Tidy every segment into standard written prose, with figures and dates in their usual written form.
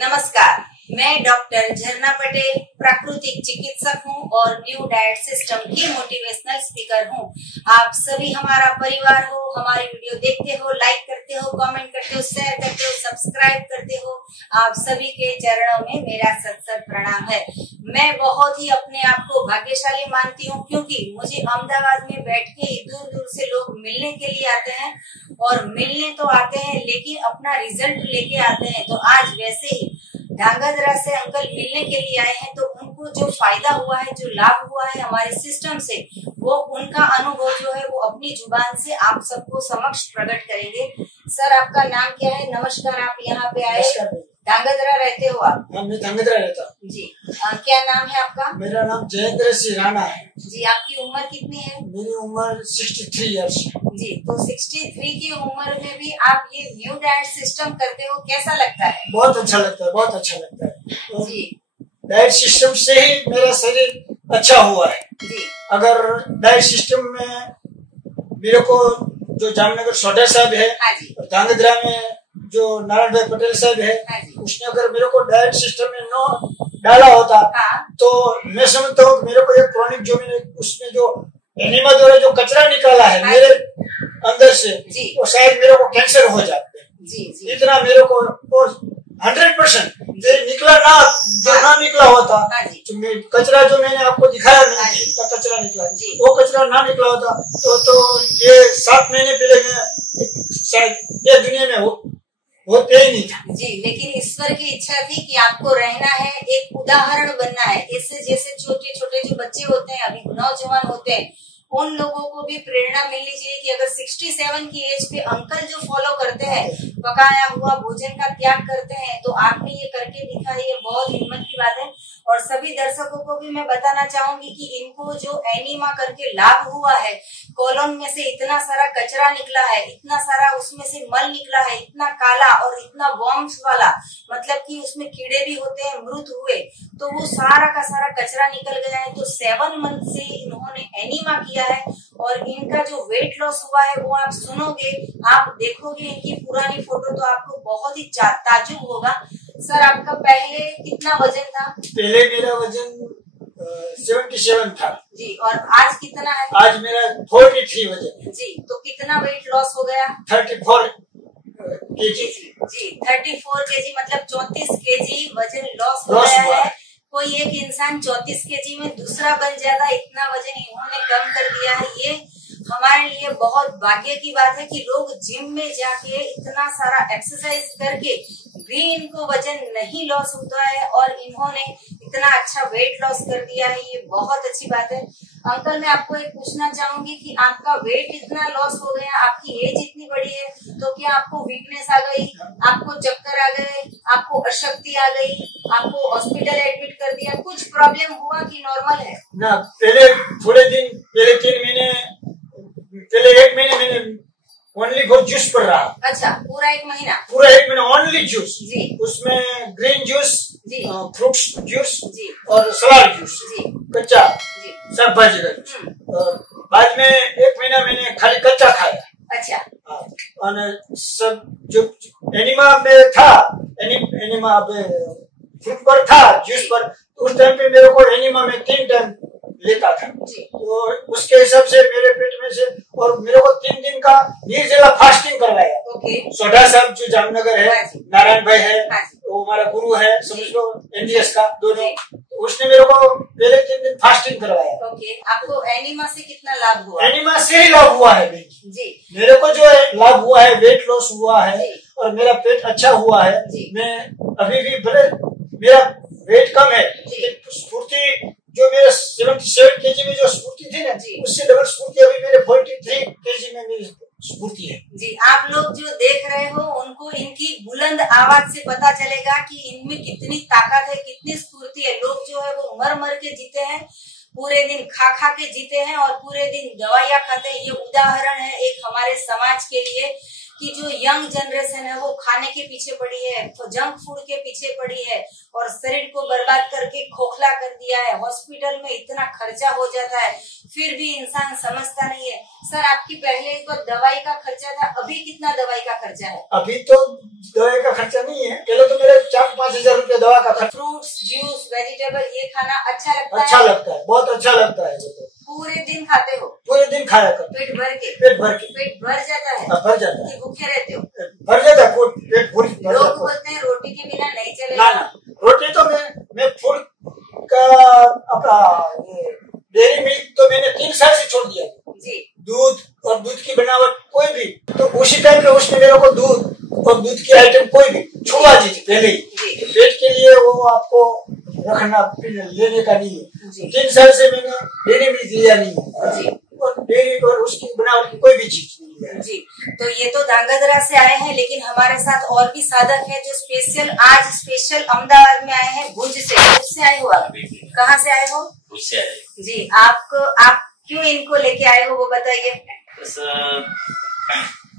नमस्कार, मैं डॉक्टर झरना पटेल प्राकृतिक चिकित्सक हूँ और न्यू डाइट सिस्टम की मोटिवेशनल स्पीकर हूँ। आप सभी हमारा परिवार हो, हमारी वीडियो देखते हो, लाइक करते हो, कमेंट करते हो, शेयर करते हो, सब्सक्राइब करते हो। आप सभी के चरणों में मेरा सत प्रणाम है। मैं बहुत ही अपने आप को भाग्यशाली मानती हूँ क्योंकि मुझे अहमदाबाद में बैठ के ही दूर दूर से लोग मिलने के लिए आते हैं और मिलने तो आते हैं लेकिन अपना रिजल्ट लेके आते हैं। तो आज वैसे ही ढांगध्रा से अंकल मिलने के लिए आए हैं, तो उनको जो फायदा हुआ है, जो लाभ हुआ है हमारे सिस्टम से, वो उनका अनुभव जो है वो अपनी जुबान से आप सबको समक्ष प्रकट करेंगे। सर, आपका नाम क्या है? नमस्कार, आप यहाँ पे आए, ढांगध्रा रहते हो आप? हाँ, मैं ढांगध्रा रहता हूँ जी। क्या नाम है आपका? मेरा नाम जयेंद्र सिंह राणा है जी। आपकी उम्र कितनी है? मेरी उम्र 63 ईयर्स है जी। तो 63 की उम्र में भी आप ये न्यू डाइट सिस्टम करते हो, कैसा लगता है? बहुत अच्छा लगता है, बहुत अच्छा लगता है तो जी। डाइट सिस्टम से ही मेरा शरीर अच्छा हुआ है जी। अगर डाइट सिस्टम में मेरे को जो जामनगर सोडा साहब है, ढांगध्रा में जो नारायण भाई पटेल साहब है, उसने अगर मेरे को डाइट सिस्टम में न डाला होता तो मैं समझता हूँ मेरे को एक क्रॉनिक जो मैंने उसमें जो एनिमा द्वारा जो कचरा निकाला है मेरे अंदर से, वो शायद मेरे को कैंसर हो जाते हैं। इतना मेरे को 100% निकला ना, जो ना निकला होता तो कचरा जो मैंने आपको दिखाया नहीं, कचरा निकला, वो कचरा ना निकला होता तो ये 7 महीने पहले शायद ये दुनिया में होते ही नहीं था जी। लेकिन ईश्वर की इच्छा थी कि आपको रहना है, एक उदाहरण बनना है। इससे जैसे छोटे छोटे जो बच्चे होते हैं, अभी नौजवान होते हैं, उन लोगों को भी प्रेरणा मिलनी चाहिए कि अगर 67 की एज पे अंकल जो फॉलो करते हैं, पकाया हुआ भोजन का त्याग करते हैं, तो आपने ये करके दिखा, ये बहुत हिम्मत की बात है। और सभी दर्शकों को भी मैं बताना चाहूंगी कि इनको जो एनीमा करके लाभ हुआ है, कोलोन में से इतना सारा कचरा निकला है, इतना सारा उसमें से मल निकला है, इतना काला और इतना वॉर्म्स वाला, मतलब कि उसमें कीड़े भी होते हैं, मृत हुए, तो वो सारा का सारा कचरा निकल गया है। तो 7 मंथ से इन्होंने एनीमा किया है और इनका जो वेट लॉस हुआ है वो आप सुनोगे, आप देखोगे इनकी पुरानी फोटो तो आपको बहुत ही ताज्जुब होगा। सर, आपका पहले कितना वजन था? पहले मेरा वजन 77 था जी। और आज कितना है? आज मेरा 43 वजन जी। तो कितना वेट लॉस हो गया? 34 केजी जी। 34 केजी मतलब 34 केजी वजन लॉस हो गया है। कोई एक इंसान 34 केजी में दूसरा बन जाता, इतना वजन इन्होंने कम कर दिया है। ये हमारे लिए बहुत भाग्य की बात है कि लोग जिम में जाके इतना सारा एक्सरसाइज करके भी इनको वजन नहीं लॉस होता है और इन्होंने इतना अच्छा वेट लॉस कर दिया है। ये बहुत अच्छी बात है। अंकल, मैं आपको एक पूछना चाहूंगी कि आपका वेट इतना लॉस हो गया, आपकी एज इतनी बड़ी है, तो क्या आपको वीकनेस आ गई, आपको चक्कर आ गए, आपको अशक्ति आ गई, आपको हॉस्पिटल एडमिट कर दिया, कुछ प्रॉब्लम हुआ कि नॉर्मल है? ना, पहले थोड़े दिन, पहले 3 महीने, पहले 1 महीने मैंने ओनली फॉर जूस पर रहा। अच्छा, पूरा 1 महीना? पूरा 1 महीना ओनली जूस जी। उसमें ग्रीन जूस, फ्रूट्स जूस जी, और सलाद जूस जी, कच्चा जी, सब भाजी का। बाद में 1 महीना मैंने खाली कच्चा खाया। अच्छा। और सब जो एनिमा में था, एनिमा फ्रूट पर था, जूस पर, उस टाइम पे मेरे को एनिमा में 3 टाइम लेता था तो उसके हिसाब से मेरे पेट में से, और मेरे को 3 दिन का निर्जला फास्टिंग करवाया। सोडा साहब जो जामनगर है, नारायण भाई है, वो हमारा गुरु है, समझ लो, एनडीएस का दोनों, उसने मेरे को पहले 3 दिन फास्टिंग करवाया। आपको एनिमा से कितना लाभ हुआ? एनिमा से ही लाभ हुआ है जी। मेरे को जो लाभ हुआ है, वेट लॉस हुआ है और मेरा पेट अच्छा हुआ है। मैं अभी भी भले मेरा वेट कम है, स्फूर्ति जो मेरे 77 केजी में जो स्फूर्ति थी ना, उससे डबल स्फूर्ति अभी मेरे 43 केजी में मेरी स्फूर्ति है जी। आप लोग जो देख रहे हो उनको इनकी बुलंद आवाज से पता चलेगा कि इनमें कितनी ताकत है, कितनी स्फूर्ति है। लोग जो है वो मर मर के जीते हैं, पूरे दिन खा खा के जीते हैं और पूरे दिन दवाइयाँ खाते हैं। ये उदाहरण है एक हमारे समाज के लिए कि जो यंग जनरेशन है वो खाने के पीछे पड़ी है, तो जंक फूड के पीछे पड़ी है और शरीर को बर्बाद करके खोखला कर दिया है। हॉस्पिटल में इतना खर्चा हो जाता है, फिर भी इंसान समझता नहीं है। सर, आपकी पहले तो दवाई का खर्चा था, अभी कितना दवाई का खर्चा है? अभी तो दवाई का खर्चा नहीं है, पहले तो मेरे 4-5 हजार दवा का खर्च। फ्रूट्स, जूस, वेजिटेबल ये खाना अच्छा लगता है? अच्छा लगता है, बहुत अच्छा लगता है। पूरे दिन खाते हो? पूरे दिन खाया कर, पेट भर के? पेट भर के। पेट भर जाता है? भर जाता है। कि भूखे रहते हो? भर जाता है, पेट भर जाता है। लोग बोलते हैं रोटी के बिना नहीं चलेगा। ना, रोटी तो मैं फूड का अपना डेयरी मिल्क तो मैंने 3 साल से छोड़ दिया जी। दूध और दूध की बनावट कोई भी तो उसी टाइम पे उसने मेरे को दूध और दूध की आइटम कोई भी छुआ दी थी पहले ही। पेट के लिए वो आपको रखना लेने का नहीं है। 3 साल से मैंने डेयरी मिल्क लिया नहीं है और डेयरी और उसकी बनावट की कोई भी चीज नहीं है जी। तो ये तो ध्रांगध्रा से आए हैं, लेकिन हमारे साथ और भी साधक है जो आज स्पेशल अहमदाबाद में आए हैं, भुज से। उससे आए हो आप? कहाँ से आए हो? उससे आए जी। आप क्यों इनको लेके आए हो वो बताइए।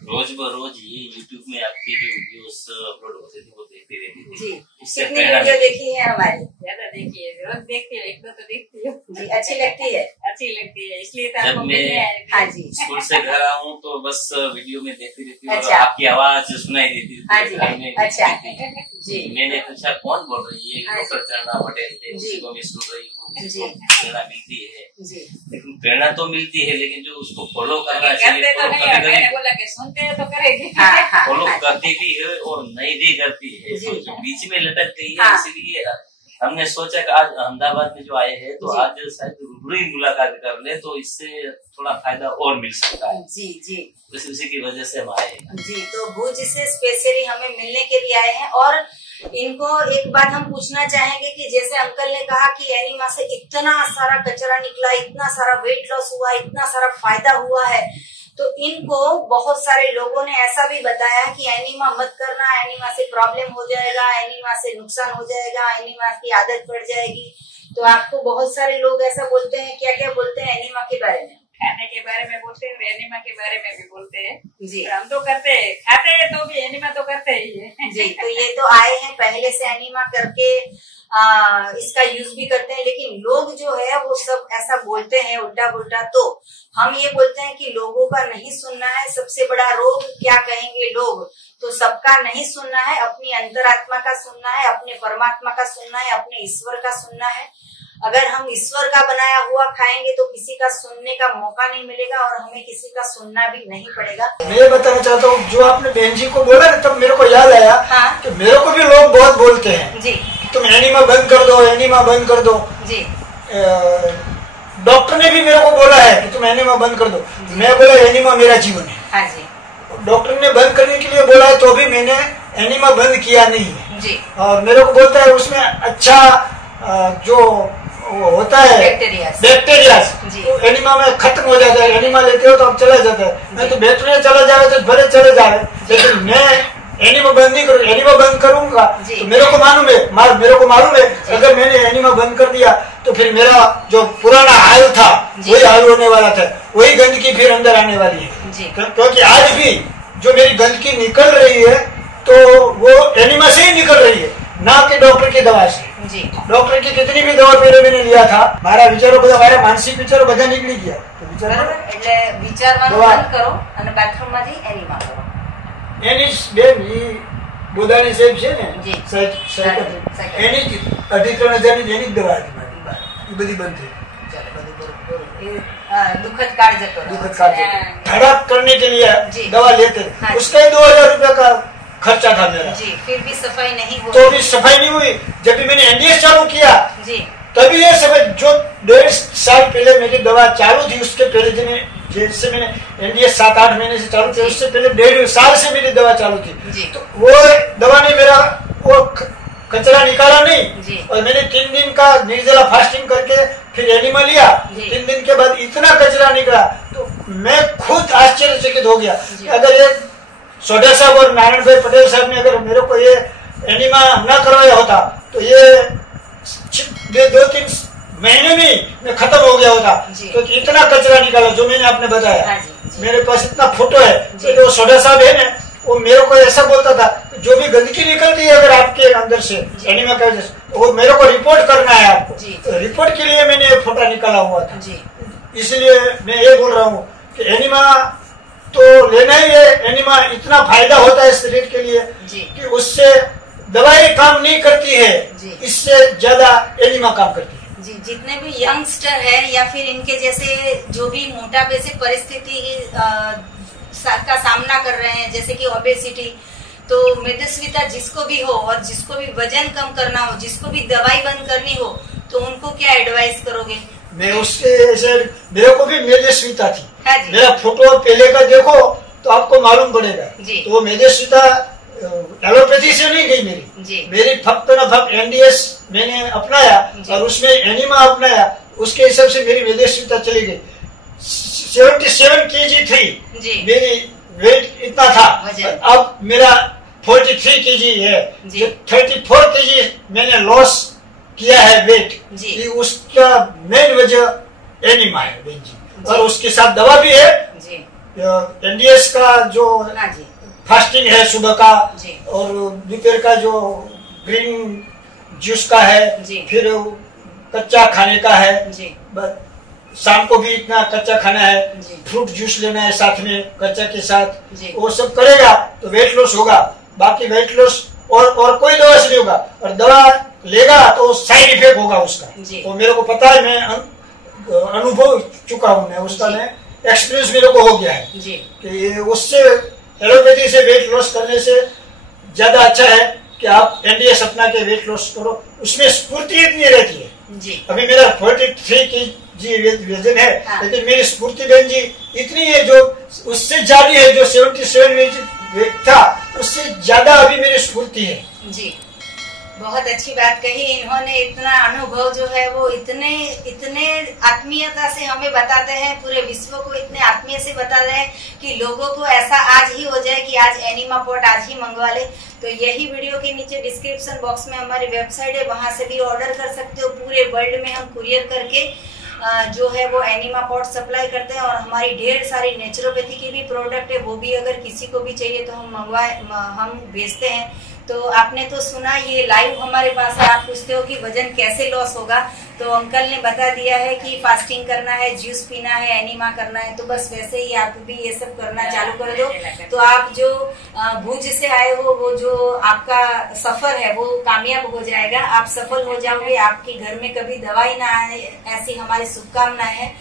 रोज बरोज ये यूट्यूब में आपकी जो वीडियोस अपलोड होते थे वो देखती रहती थी जी। कितनी वीडियो देखी है हमारी? ज्यादा देखी है, रोज देखती है, 1-2 तो देखती हूँ जी। अच्छी लगती है? अच्छी लगती है, इसलिए तो जब आपको मैं हाँ जी स्कूल से घर आऊँ तो बस वीडियो में देखती रहती हूँ। अच्छा। आपकी आवाज सुनाई देती थी। हाँ जी। अच्छा जी। मैंने पूछा कौन बोल रही है? डॉक्टर प्रेरणा पटेल थे, जी। उसी को मैं सुन रही हूँ। जी। प्रेरणा मिलती है जी। लेकिन प्रेरणा तो मिलती है, लेकिन जो उसको फॉलो करना करते चाहिए तो नहीं है, मैंने बोला कि सुनते हैं तो करेंगे। फॉलो करती भी है और नहीं भी करती है, जी। तो जो बीच में लटक गई है। हाँ। इसलिए हमने सोचा कि आज अहमदाबाद में जो आए हैं तो जी। आज शायद रूबरू ही मुलाकात कर ले तो इससे थोड़ा फायदा और मिल सकता है। जी जी उसी की वजह से हम आए जी। तो भुज से स्पेशली हमें मिलने के लिए आए हैं। और इनको एक बात हम पूछना चाहेंगे कि जैसे अंकल ने कहा कि एनिमा से इतना सारा कचरा निकला, इतना सारा वेट लॉस हुआ, इतना सारा फायदा हुआ है, तो इनको बहुत सारे लोगों ने ऐसा भी बताया कि एनिमा मत करना, एनिमा से प्रॉब्लम हो जाएगा, एनिमा से नुकसान हो जाएगा, एनिमा की आदत पड़ जाएगी। तो आपको बहुत सारे लोग ऐसा बोलते हैं, क्या क्या बोलते हैं एनिमा के बारे में? खाने के बारे में बोलते हैं, एनिमा के बारे में भी बोलते हैं जी। हम तो करते हैं, खाते हैं तो भी एनिमा तो करते ही है जी। तो ये तो आए हैं पहले से एनिमा करके इसका यूज भी करते हैं, लेकिन लोग जो है वो सब ऐसा बोलते हैं उल्टा पुल्टा। तो हम ये बोलते हैं कि लोगों का नहीं सुनना है। सबसे बड़ा रोग क्या कहेंगे लोग, तो सबका नहीं सुनना है, अपनी अंतरात्मा का सुनना है, अपने परमात्मा का सुनना है, अपने ईश्वर का सुनना है। अगर हम ईश्वर का बनाया हुआ खाएंगे तो किसी का सुनने का मौका नहीं मिलेगा और हमें किसी का सुनना भी नहीं पड़ेगा। मैं बताना चाहता हूँ, जो आपने बहन जी को बोला ना, तब मेरे को याद आया हाँ? कि मेरे को भी लोग बहुत बोलते हैं जी। तुम एनिमा बंद कर दो, एनिमा बंद कर दो। जी। डॉक्टर ने भी मेरे को बोला है कि तुम एनिमा बंद कर दो। मैं बोला एनिमा मेरा जीवन है। हाँ जी। डॉक्टर ने बंद करने के लिए बोला है तो भी मैंने एनिमा बंद किया नहीं है जी। और मेरे को बोलता है उसमें अच्छा जो वो होता है बैक्टीरिया तो एनिमा में खत्म हो जाता है। एनिमा लेते हो तो अब चला जाता है, नहीं तो बैक्टीरिया चला जाए तो भले चले जाए, लेकिन मैं एनिमा बंद नहीं करूँ। एनिमा बंद करूंगा तो मेरे को मालूम है अगर मैंने एनिमा बंद कर दिया तो फिर मेरा जो पुराना हाल था वही हाल होने वाला था, वही गंदगी फिर अंदर आने वाली है। क्योंकि आज भी जो मेरी गंदगी निकल रही है तो वो एनिमा से ही निकल रही है, ना कि डॉक्टर की दवा से। डॉक्टर की कितनी भी दवा पहले मैंने लिया था, मारा विचारो બધા મારા માનસિક વિચારો બધા નીકળી ગયા તો વિચારવાનું બંધ કરો અને બાથરૂમમાં જઈ એનિમા કરો। એની બેન ઈ બોદાણી સાહેબ છે ને જી સાયકાટ્રી એની 2,500 ની એની દવા હતી મારી, ઈ બધી બંધ થઈ। दुखद काल जतो धड़क करने के लिए दवा लेते उसका ही 2,000 रुपया का खर्चा था मेरा। जी। फिर भी सफाई नहीं हुई। तो भी सफाई नहीं हुई। जब भी मैंने एनडीएस चालू किया जी तभी ये सफाई, जो 1.5 साल पहले मेरी दवा चालू थी उसके पहले जैसे मैंने एनडीएस 7-8 महीने से चालू किया, उससे पहले 1.5 साल से मेरी दवा चालू थी जी। तो वो दवा ने मेरा वो कचरा निकाला नहीं और मैंने 3 दिन का निर्जला फास्टिंग करके फिर एनिमा लिया। 3 दिन के बाद इतना कचरा निकला तो मैं खुद आश्चर्यचकित हो गया। अगर ये सोढा साहब और नारायण भाई पटेल साहब ने अगर मेरे को ये एनिमा न करवाया होता तो ये 2-3 महीने में खत्म हो गया होता, क्योंकि इतना कचरा निकाला जो मैंने आपने बताया। मेरे पास इतना फोटो है। तो जो सोढा साहब है ना वो मेरे को ऐसा बोलता था जो भी गंदगी निकलती है अगर आपके अंदर से एनिमा की वजह से वो मेरे को रिपोर्ट करना है आपको। तो रिपोर्ट के लिए मैंने ये फोटो निकाला हुआ था। इसलिए मैं ये बोल रहा हूँ कि एनिमा तो लेना ही है। एनिमा इतना फायदा होता है शरीर के लिए कि उससे दवाई काम नहीं करती है, इससे ज्यादा एनिमा काम करती है। जी, जितने भी यंगस्टर है या फिर इनके जैसे जो भी मोटापे से परिस्थिति का सामना कर रहे हैं, जैसे कि ओबेसिटी, तो मेदस्विता जिसको भी हो और जिसको भी वजन कम करना हो, जिसको भी दवाई बंद करनी हो, तो उनको क्या एडवाइस करोगे? मैं उसके ऐसे, मेरे को भी मेदस्विता थी। हाँ, मेरा फोटो पहले का देखो तो आपको मालूम पड़ेगा। तो वो मेदस्विता एलोपैथी से नहीं गई मेरी फक्त न फक्त एनडीएस मैंने अपनाया और उसमें एनिमा अपनाया, उसके हिसाब से मेरी मेदस्विता चली गई। 77 kg थी मेरी वेट, इतना था। अब मेरा 43 kg है। 34 kg मैंने लॉस किया है वेट। उसका मेन वजह एनिमा है बहन जी, और उसके साथ दवा भी है। एनडीएस का जो फास्टिंग है सुबह का, और दोपहर का जो ग्रीन जूस का है, फिर कच्चा खाने का है, शाम को भी इतना कच्चा खाना है, फ्रूट जूस लेना है साथ में कच्चा के साथ। वो सब करेगा तो वेट लॉस होगा। बाकी वेट लॉस और कोई दवा से नहीं होगा, और दवा लेगा तो साइड इफेक्ट होगा उसका। तो मेरे को पता है, मैं अनुभव चुका हूँ, मैं उसका मैं एक्सपीरियंस मेरे को हो गया है कि उससे एलोपैथी से वेट लॉस करने से ज्यादा अच्छा है कि आप एनडीएस अपना के वेट लॉस करो। उसमें स्फूर्ति इतनी रहती है। अभी मेरा 43 kg वजन है, लेकिन मेरी स्फूर्ति बहन जी इतनी है जो उससे ज्यादा है, जो 77 वेट था उससे ज्यादा अभी मेरी स्फूर्ति है। जी, बहुत अच्छी बात कही इन्होंने। इतना अनुभव जो है वो इतने आत्मीयता से हमें बताते हैं, पूरे विश्व को इतने आत्मीय से बता रहे हैं कि लोगों को ऐसा आज ही हो जाए कि आज एनिमा पॉट आज ही मंगवा ले। तो यही वीडियो के नीचे डिस्क्रिप्शन बॉक्स में हमारी वेबसाइट है, वहां से भी ऑर्डर कर सकते हो। पूरे वर्ल्ड में हम कुरियर करके जो है वो एनिमा पॉट सप्लाई करते हैं, और हमारी ढेर सारी नेचुरोपैथी की भी प्रोडक्ट है, वो भी अगर किसी को भी चाहिए तो हम भेजते हैं। तो आपने तो सुना, ये लाइव हमारे पास है। आप पूछते हो कि वजन कैसे लॉस होगा, तो अंकल ने बता दिया है कि फास्टिंग करना है, जूस पीना है, एनिमा करना है। तो बस वैसे ही आप भी ये सब करना चालू कर दो, तो आप जो भुज से आए हो, वो जो आपका सफर है वो कामयाब हो जाएगा। आप सफल हो जाओगे, आपके घर में कभी दवाई ना आए, ऐसी हमारी शुभकामनाएं हैं।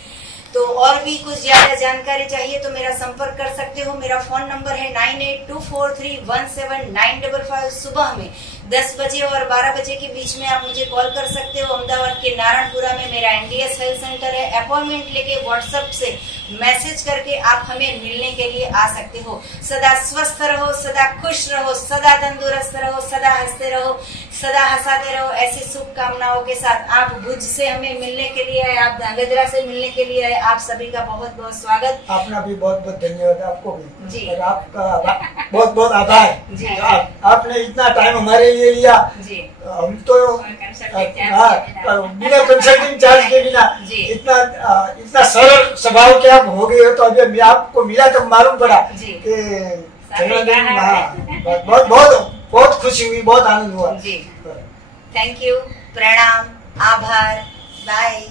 तो और भी कुछ ज्यादा जानकारी चाहिए तो मेरा संपर्क कर सकते हो। मेरा फोन नंबर है 9824317955। सुबह में 10 बजे और 12 बजे के बीच में आप मुझे कॉल कर सकते हो। अहमदाबाद के नारायणपुरा में मेरा एनडीएस हेल्थ सेंटर है। अपॉइंटमेंट लेके व्हाट्सएप से मैसेज करके आप हमें मिलने के लिए आ सकते हो। सदा स्वस्थ रहो, सदा खुश रहो, सदा तंदुरुस्त रहो, सदा हंसते रहो, सदा हंसाते रहो। ऐसी शुभकामनाओं के साथ आप भुज से हमें मिलने के लिए आए, आप ध्रांगध्रा से मिलने के लिए आए। आप सभी का बहुत बहुत स्वागत। आपका भी बहुत बहुत धन्यवाद, आपको भी जी, और आपका बहुत बहुत आभार जी। आपने इतना टाइम हमारे लिए लिया जी। हम तो बिना कंसल्टिंग चार्ज के बिना इतना सरल स्वभाव के आप हो गए हो। तो अभी आपको मिला तो मालूम पड़ा कि बहुत खुशी हुई, बहुत आनंद हुआ जी। थैंक यू, प्रणाम, आभार, बाय।